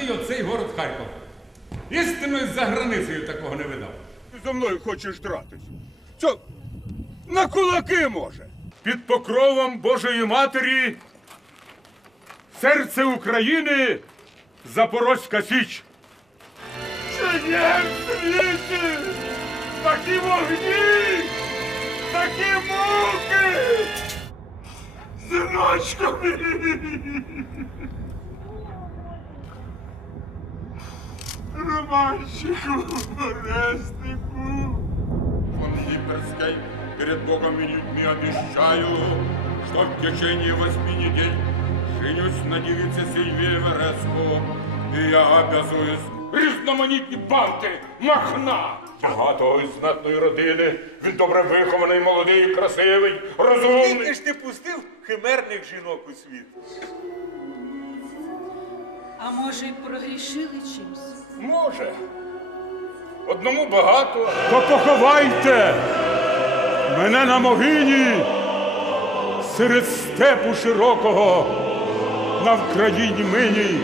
Нещасний оцей город Харків. Істинно за границею такого не видав. Ти зо мною хочеш дратись? Що? На кулаки може. Під покровом Божої Матері серце України Запорозька Січ. Чи є в світі такі вогні, такі муки? Синочко мій! Романчику, Орестику. Фон Гиперской перед Богом и людьми обещаю, что в течение восьми недель женюсь на девице Сильвии Вереско, и я обязуюсь різноманітні банки, махна. Багатого із знатної родини, він добре вихований, молодий, красивий, розумний. Тільки ж ти пустив химерних жінок у світ. Може, прогрішили чимсь? Може. Одному багато, То поховайте мене на могині серед степу широкого на Вкраїні миній.